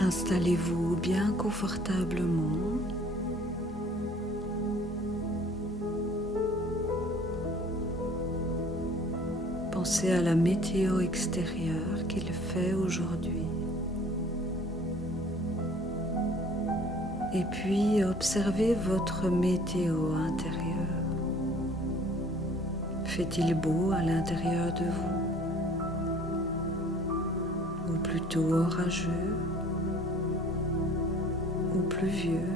Installez-vous bien confortablement. Pensez à la météo extérieure qu'il fait aujourd'hui. Et puis observez votre météo intérieure. Fait-il beau à l'intérieur de vous? Ou plutôt orageux? Ou pluvieux?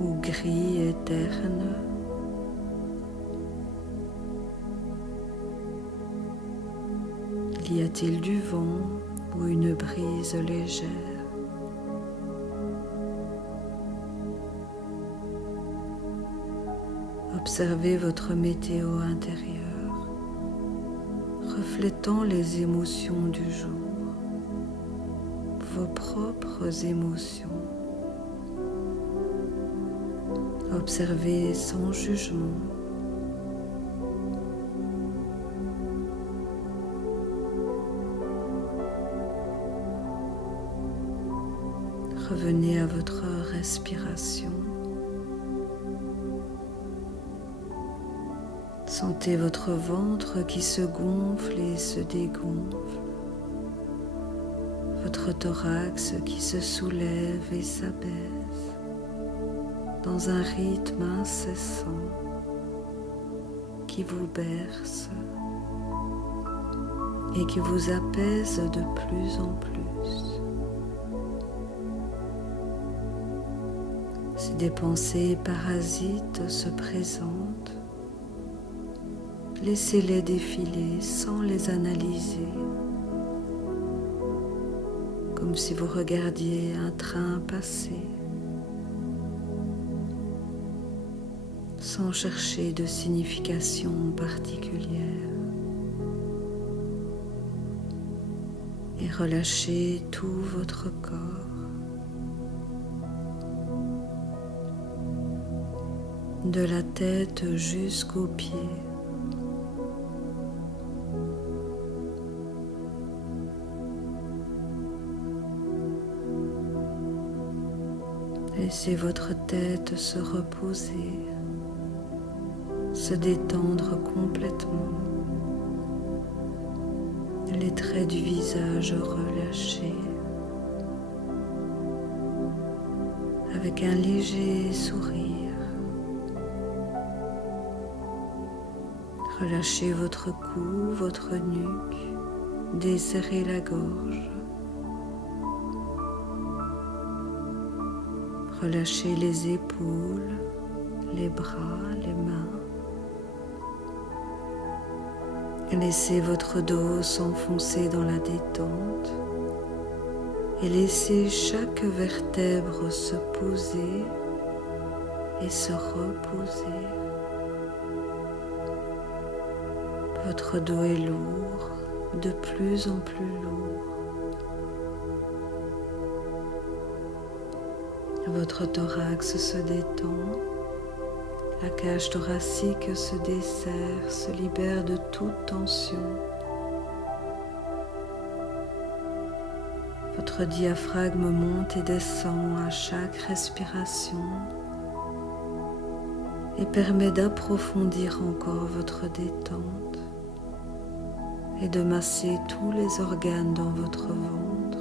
Ou gris et terne? Y a-t-il du vent ou une brise légère? Observez votre météo intérieure, reflétant les émotions du jour, vos propres émotions. Observez sans jugement. Revenez à votre respiration. Sentez votre ventre qui se gonfle et se dégonfle, votre thorax qui se soulève et s'abaisse dans un rythme incessant qui vous berce et qui vous apaise de plus en plus. Si des pensées parasites se présentent, laissez-les défiler sans les analyser, comme si vous regardiez un train passer, sans chercher de signification particulière. Et relâchez tout votre corps. De la tête jusqu'aux pieds. Laissez votre tête se reposer, se détendre complètement, les traits du visage relâchés, avec un léger sourire. Relâchez votre cou, votre nuque, desserrez la gorge. Relâchez les épaules, les bras, les mains. Laissez votre dos s'enfoncer dans la détente et laissez chaque vertèbre se poser et se reposer. Votre dos est lourd, de plus en plus lourd. Votre thorax se détend, la cage thoracique se desserre, se libère de toute tension. Votre diaphragme monte et descend à chaque respiration et permet d'approfondir encore votre détente et de masser tous les organes dans votre ventre.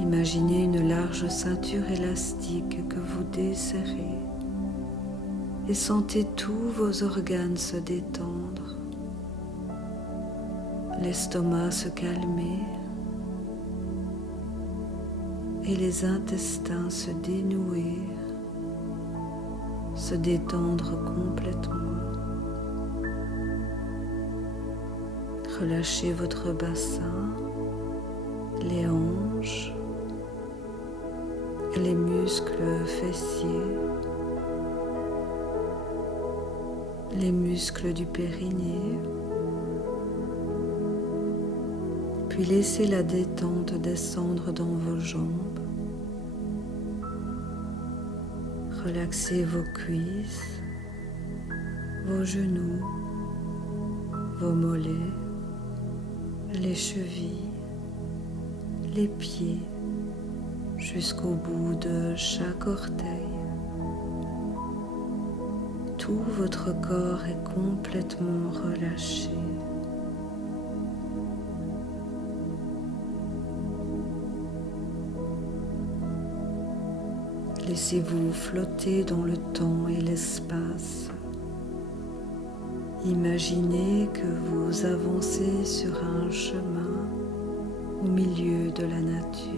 Imaginez une large ceinture élastique que vous desserrez et sentez tous vos organes se détendre, l'estomac se calmer et les intestins se dénouer, se détendre complètement. Relâchez votre bassin, les hanches, les muscles fessiers, les muscles du périnée, puis laissez la détente descendre dans vos jambes. Relaxez vos cuisses, vos genoux, vos mollets, les chevilles, les pieds, jusqu'au bout de chaque orteil. Tout votre corps est complètement relâché. Laissez-vous flotter dans le temps et l'espace. Imaginez que vous avancez sur un chemin au milieu de la nature.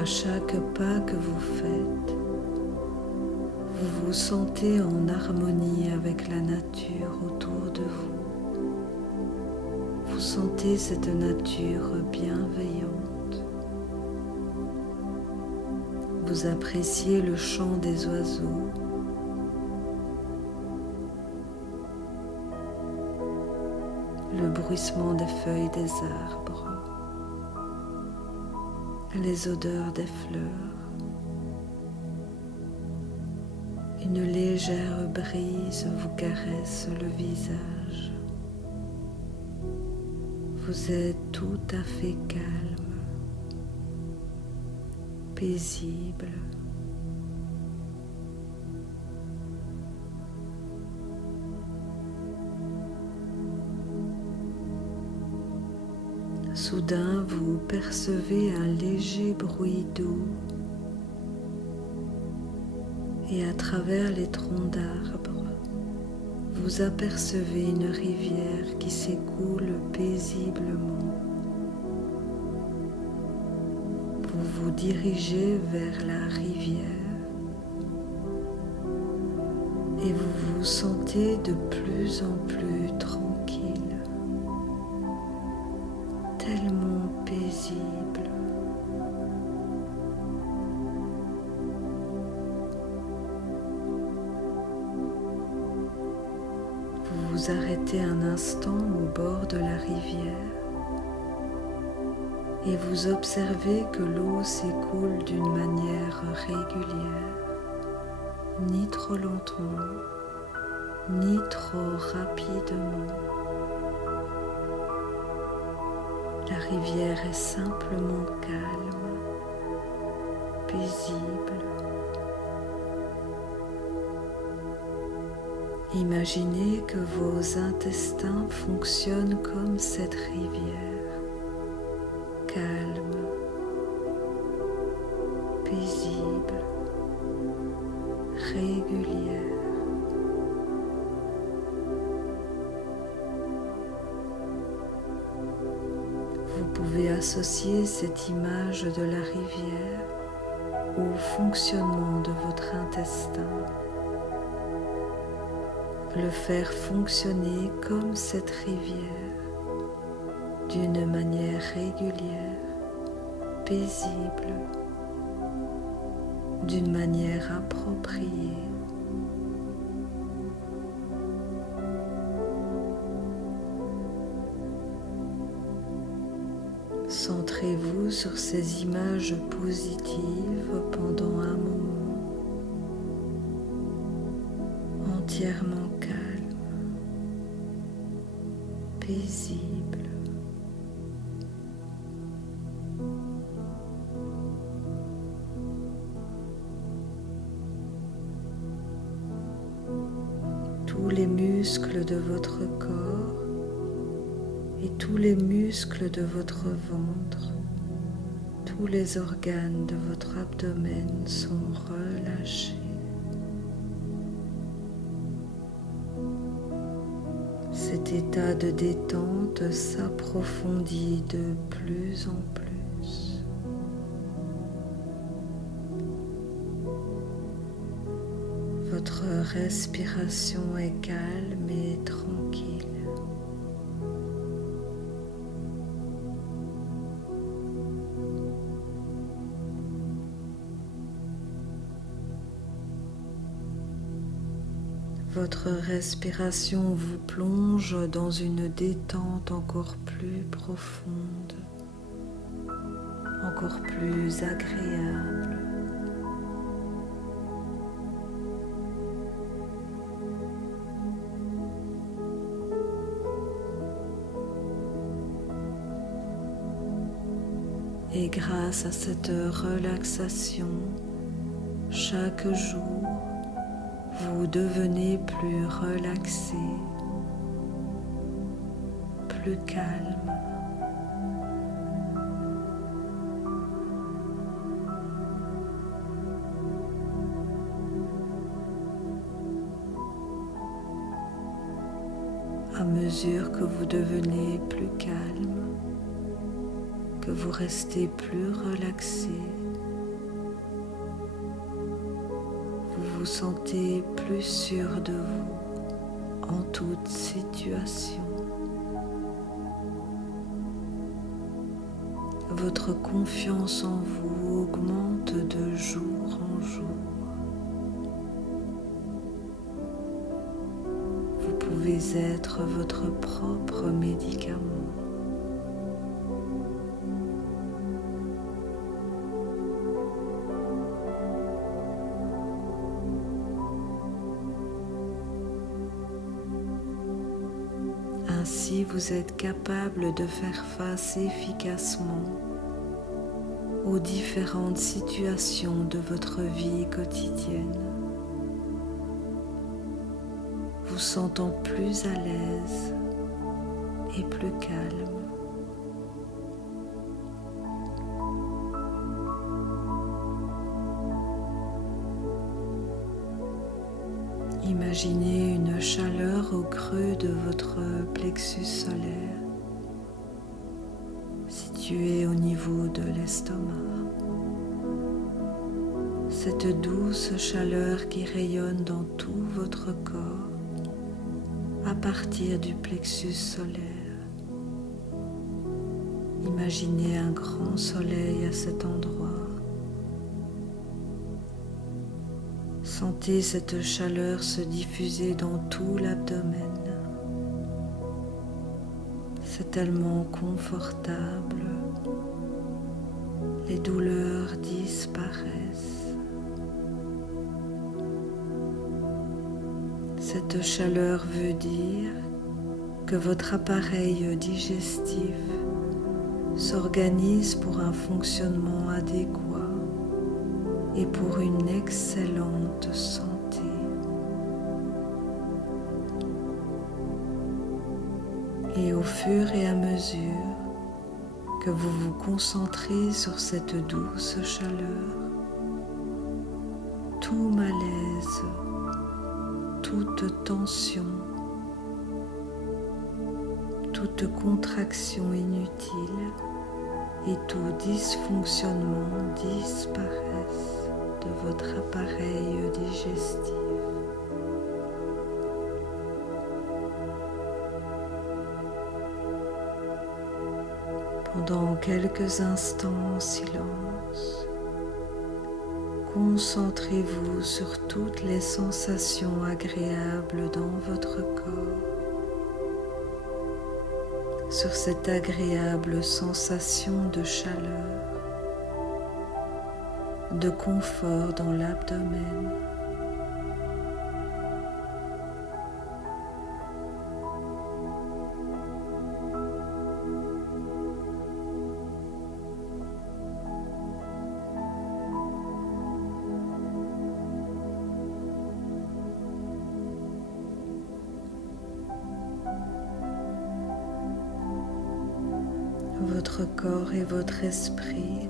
À chaque pas que vous faites, vous vous sentez en harmonie avec la nature autour de vous. Vous sentez cette nature bienveillante. Vous appréciez le chant des oiseaux. Le bruissement des feuilles des arbres. Les odeurs des fleurs. Une légère brise vous caresse le visage. Vous êtes tout à fait calme, paisible. Soudain, vous percevez un léger bruit d'eau et à travers les troncs d'arbres, vous apercevez une rivière qui s'écoule paisiblement. Vous vous dirigez vers la rivière et vous vous sentez de plus en plus tranquille, tellement paisible. Vous vous arrêtez un instant au bord de la rivière et vous observez que l'eau s'écoule d'une manière régulière, ni trop lentement, ni trop rapidement. La rivière est simplement calme, paisible. Imaginez que vos intestins fonctionnent comme cette rivière, calme, paisible, régulière. Vous pouvez associer cette image de la rivière au fonctionnement de votre intestin. Le faire fonctionner comme cette rivière, d'une manière régulière, paisible, d'une manière appropriée. Centrez-vous sur ces images positives pendant un moment, entièrement calme, paisible. Tous les muscles de votre corps et tous les muscles de votre ventre, tous les organes de votre abdomen sont relâchés. Cet état de détente s'approfondit de plus en plus. Votre respiration est calme et tranquille. Votre respiration vous plonge dans une détente encore plus profonde, encore plus agréable. Et grâce à cette relaxation, chaque jour, vous devenez plus relaxé, plus calme. À mesure que vous devenez plus calme, que vous restez plus relaxé, vous vous sentez plus sûr de vous en toute situation. Votre confiance en vous augmente de jour en jour. Vous pouvez être votre propre médicament. Ainsi, vous êtes capable de faire face efficacement aux différentes situations de votre vie quotidienne, vous sentant plus à l'aise et plus calme. Imaginez une chaleur au creux de votre plexus solaire, situé au niveau de l'estomac. Cette douce chaleur qui rayonne dans tout votre corps à partir du plexus solaire. Imaginez un grand soleil à cet endroit. Sentez cette chaleur se diffuser dans tout l'abdomen. C'est tellement confortable. Les douleurs disparaissent. Cette chaleur veut dire que votre appareil digestif s'organise pour un fonctionnement adéquat et pour une excellente santé. Et au fur et à mesure que vous vous concentrez sur cette douce chaleur, tout malaise, toute tension, toute contraction inutile et tout dysfonctionnement disparaissent de votre appareil digestif. Pendant quelques instants en silence, concentrez-vous sur toutes les sensations agréables dans votre corps, sur cette agréable sensation de chaleur, de confort dans l'abdomen. Votre corps et votre esprit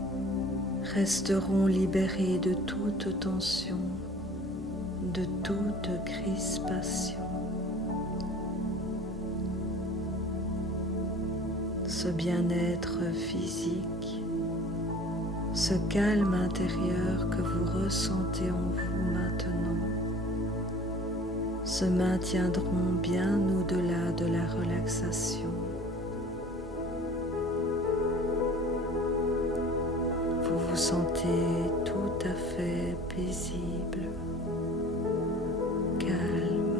resteront libérés de toute tension, de toute crispation. Ce bien-être physique, ce calme intérieur que vous ressentez en vous maintenant, se maintiendront bien au-delà de la relaxation. Vous vous sentez tout à fait paisible, calme,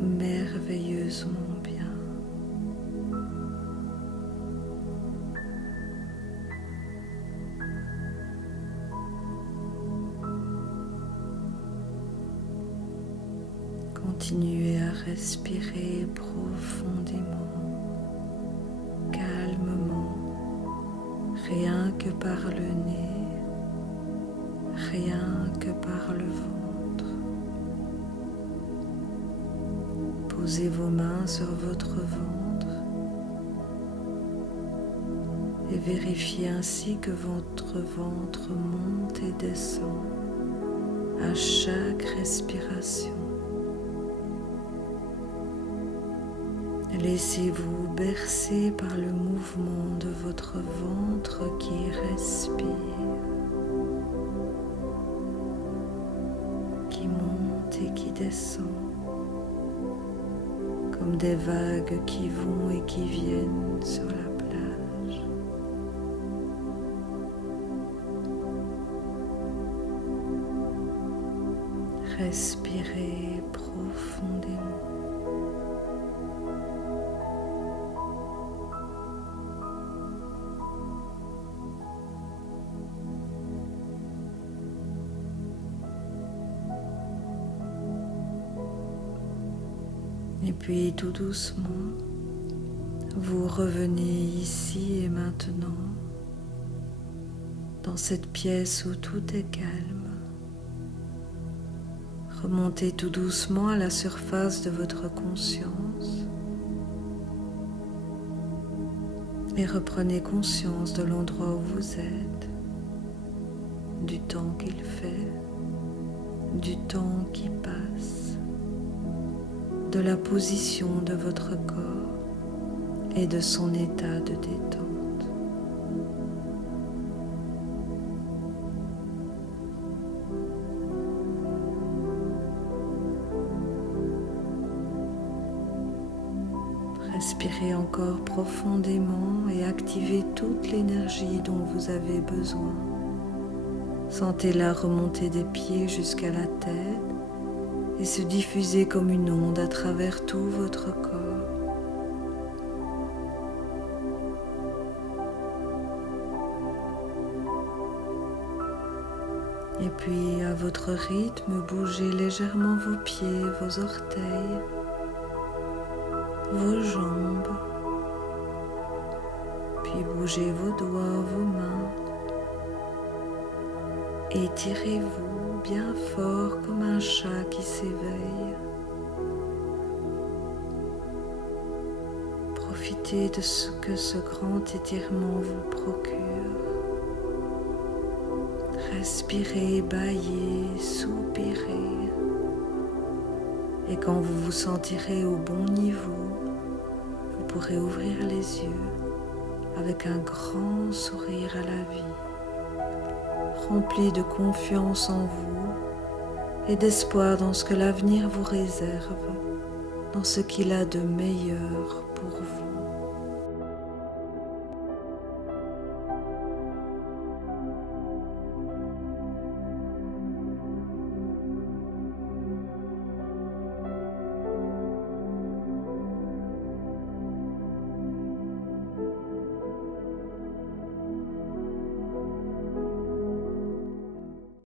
merveilleusement bien. Continuez à respirer profondément, calmement, rien que par le nez, rien que par le ventre. Posez vos mains sur votre ventre et vérifiez ainsi que votre ventre monte et descend à chaque respiration. Laissez-vous bercer par le mouvement de votre ventre qui respire, qui monte et qui descend, comme des vagues qui vont et qui viennent sur la plage. Respirez profondément. Et puis tout doucement, vous revenez ici et maintenant, dans cette pièce où tout est calme. Remontez tout doucement à la surface de votre conscience et reprenez conscience de l'endroit où vous êtes, du temps qu'il fait, du temps qui passe, de la position de votre corps et de son état de détente. Respirez encore profondément et activez toute l'énergie dont vous avez besoin. Sentez-la remonter des pieds jusqu'à la tête et se diffuser comme une onde à travers tout votre corps. Et puis, à votre rythme, bougez légèrement vos pieds, vos orteils, vos jambes, puis bougez vos doigts, vos mains. Étirez-vous bien fort comme un chat qui s'éveille. Profitez de ce que ce grand étirement vous procure. Respirez, bâillez, soupirez. Et quand vous vous sentirez au bon niveau, vous pourrez ouvrir les yeux avec un grand sourire à la vie, rempli de confiance en vous et d'espoir dans ce que l'avenir vous réserve, dans ce qu'il a de meilleur pour vous.